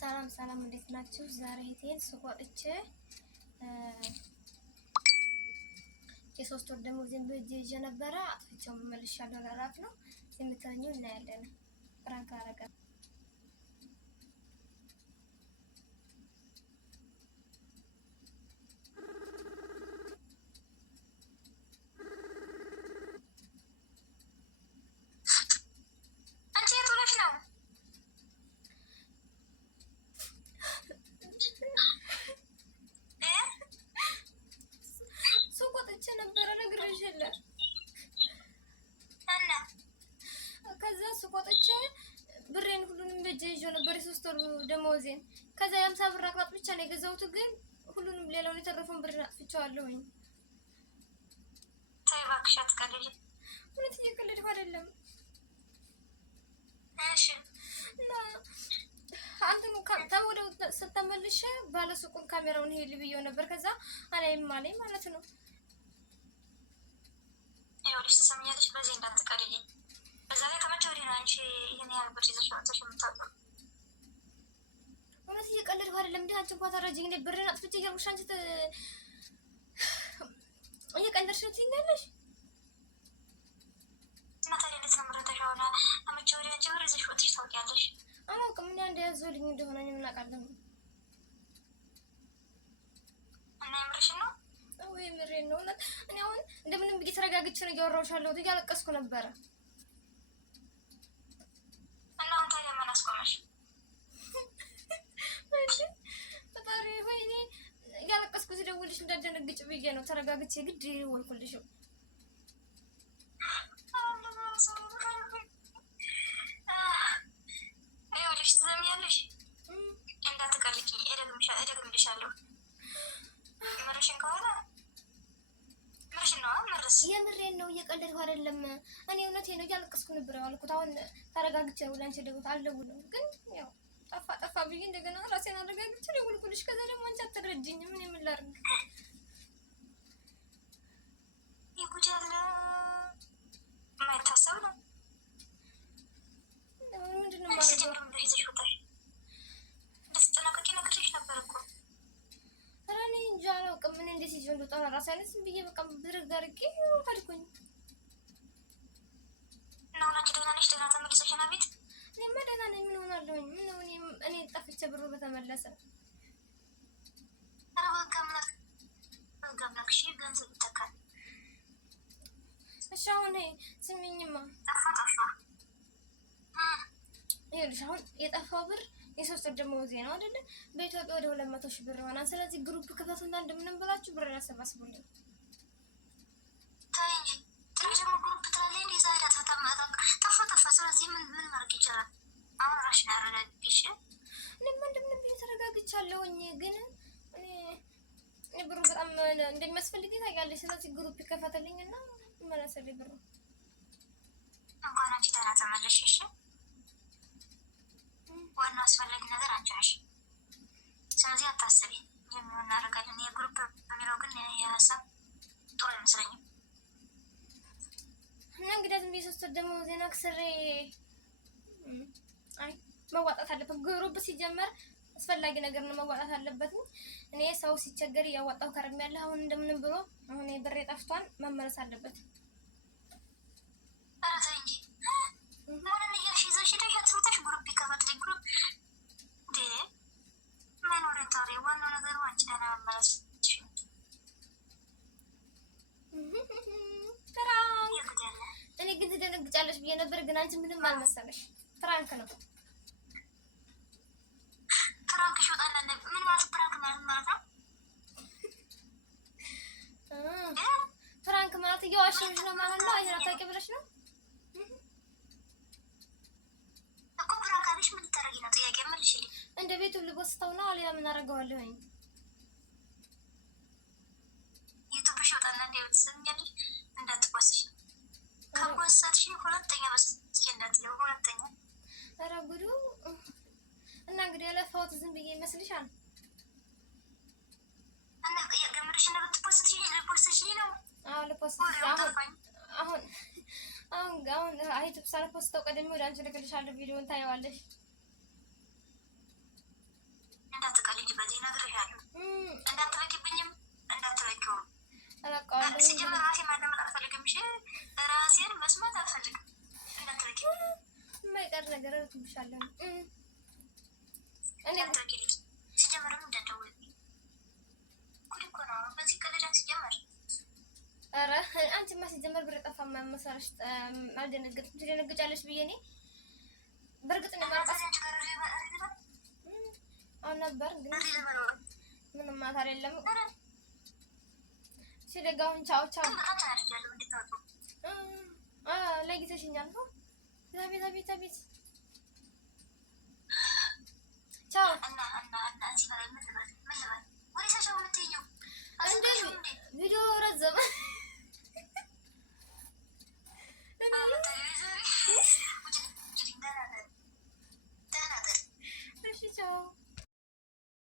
ሰላም ሰላም፣ እንዴት ናችሁ? ዛሬ ሄቴን ሱቅ ወጥቼ የሶስት ወር ደሞዜን በእጄ ይዤ ነበረ። አጥፍቼው መልሻለሁ። ለራት ነው የምትተኙ እናያለን። ፍራንክ አረጋ ከዛ ሱቅ ወጥቼ ብሬን ሁሉንም በእጄ ይዤው ነበር የሶስት ወር ደሞዜን። ከዛ የ50 ብር አቅራጥ ብቻ ነው የገዛሁት፣ ግን ሁሉንም ሌላውን የተረፈውን ብሬን አጥፍቼዋለሁኝ። ተይ እባክሽ አትቀልጂ። እውነት እየቀለድኩ አይደለም። እሺ እና አንተም ወደ ስተመልሼ ባለ ሱቁን ካሜራውን ሄል ብዬው ነበር። ከዛ አላይም አለኝ ማለት ነው። ይኸውልሽ ትሰሚኛለሽ፣ በዚህ እንዳትቀልጂ። በዛ ላይ ከመቼ ወዲህ ነው አንቺ ይሄን ያህል ብር ይዘሽ ወጥተሽ የምታውቂው? እውነት እየቀለድኩ አይደለም። እንዴ አንቺ እንኳን ታረጂኝ። እኔ ብሬን አጥፍቼ እያልኩሽ አንቺ እየቀለድሽ ነው ትይኛለሽ። እና ታዲያ እንዴት ነው ምረተሽ ሆነ? ከመቼ ወዲህ አንቺ ብር ይዘሽ ወጥተሽ ታውቂያለሽ? አላውቅም። እኔ አንድ ያዞልኝ እንደሆነ እኔ ምን አውቃለሁ። እና የምርሽን ነው? ወይ ምሬን ነው። እውነት እኔ አሁን እንደምንም ብዬ ተረጋግቼ ነው እያወራሁሽ ያለሁት። እያለቀስኩ ነበረ። እና አሁን ታዲያ ማን አስቆመሽ? ፈጣሪ ሆይ፣ እኔ እያለቀስኩ ሲደውልሽ እንዳትደነግጭ ብዬ ነው ተረጋግቼ ግድ ወልኩልሽ። ይኸውልሽ ትሰሚያለሽ፣ እንዳትቀልቂ እደግምልሻለሁ። ምርሽን ከሆነ ምርሽን ነው መልስ። የምሬን ነው፣ እየቀለድኩ አይደለም። እኔ እውነቴ ነው፣ እያለቀስኩ ነበር ያልኩት። አሁን ተረጋግቼ ነው ለአንቺ ደውት አልደውልም፣ ግን ያው ጠፋ ብዬ እንደገና ራሴን አረጋግቼ ደውልኩልሽ። ከዛ ደግሞ አንቺ አትረጂኝም። ምን የምላርግ ይጉዳል። የማይታሰብ ነው። ምንድን ነው ማድረግ? ይዘሽ ወጣሽ እንድትጠነቀቂ ነግሬሽ ነበር እኮ። ኧረ እኔ እንጃ አላውቅም። ምን እንዴት ይዤ እንደወጣ ራሴ ዝም ብዬ በቃ ብድግ አድርጌ ሄድኩኝ። እና ሁላችሁ ደህና ነሽ? ደህና ተመልሰሽና ቤት? እኔማ ደህና ነኝ። ምን ሆናለሁኝ? ምን እኔ ጠፍቼ ብሩ በተመለሰ። ኧረ በቃ አምላክ እሺ፣ ገንዘብ ይተካል። እሺ አሁን ስሚኝማ፣ ጠፋ ይኸውልሽ አሁን የጠፋው ብር የሶስት ወር ደመወዜ ነው አይደለ? በኢትዮጵያ ወደ 200 ሺህ ብር ይሆናል። ስለዚህ ግሩፕ ክፈቱና እንደምንም ብላችሁ ብር ያሰባስቡልኝ። ተይ እንጂ ትንሽ ደግሞ ግሩፕ ትላለች እንደ ዛሬ ጠፋ። ስለዚህ ምን ማድረግ ይችላል? አሁን ራሽን ያረጋግሽ። እኔማ እንደምንም ብዬ ተረጋግቻለሁኝ፣ ግን እኔ ብሩ በጣም እንደሚያስፈልገኝ ታውቂያለሽ። ስለዚህ ግሩፕ ይከፈትልኝና መለሰልኝ ብሩ። እንኳን አንቺ ደህና ተመለሽ። እሺ ዋናው አስፈላጊ ነገር አንቺ ነሽ። ስለዚህ አታስቢ፣ የሚሆን እናደርጋለን። የግሩፕ በሚለው ግን የሀሳብ ጥሩ አይመስለኝም። እና እንግዲህ ዝም ብዬ ሶስት ወር ደመወዜን አክስሬ አይ መዋጣት አለበት። ግሩፕ ሲጀመር አስፈላጊ ነገር ነው፣ መዋጣት አለበት። እኔ ሰው ሲቸገር እያዋጣሁ ከርሜያለሁ። አሁን እንደምንም ብሎ አሁን ብሬ ጠፍቷን መመለስ አለበት። ኧረ ተይ እንጂ ማንን እያልሽ ይዘሽ ሄደሽ አትመጣሽ? ግሩፕ ይከፈትልኝ። ግሩፕ እንዴ ምን ወሬ ታወሪ? ዋናው ነገሩ አንቺ ደህና መመለስ። እኔ ግን ትደነግጫለሽ ብዬ ነበር፣ ግን አንቺ ምንም አልመሰለሽ። ፍራንክ ነው። ፍራንክሽ ይወጣል። ምን ማለት ፍራንክ ማለት ነው? ፍራንክ ማለት እየዋሸሽ ነው ማለት ነው። አይና ታውቂ ብለሽ ነው እኮ። ፍራንክ አለሽ ምን ልታረጊ ነው? ጥያቄ መልሽልኝ። እንደ ቤቱ ልቦስተው ነው። ሌላ ምን አደርገዋለሁኝ? ዩቱብሽ ይወጣል። እንደ ትሰሚኛለሽ? እንዳትቆስሽ። ከቆሰትሽ ሁለተኛ በስልክ እንዳትለው። ሁለተኛ ኧረ ጉዱ። እና እንግዲህ ያለፋሁት ዝም ብዬ ይመስልሻል? እና የገመድሽ ነው ልትፖስትሽ ነው? አዎ ልፖስት። አሁን ዩቱብ ሳልፖስተው ቀደም ወደ አንቺ ልክልሻለሁ። ቪዲዮን ታየዋለሽ። ሲጀመር ራሴን ማዳመጥ አልፈልግም። እሺ ራሴን መስማት አልፈልግም። እንዳትረጊ የማይቀር ነገር እልክብሻለሁ። እኔ ሲጀመርም እንዳትደውልብኝ ጉድ እኮ ነው። በዚህ ቀለዳ ሲጀመር ኧረ አንቺማ ሲጀመር ብር ጠፋ መሰለሽ አልደነገጥኩም። ትደነግጫለሽ ብዬ እኔ በእርግጥ ነው ማውቃት አሁን ነበር ግን ምንም ማታር የለም። ሲደጋውን ቻው ቻው ለጊዜሽኛል ነው ቤት ቤት ቤት ቻው ቪዲዮ ረዘመ። እሺ ቻው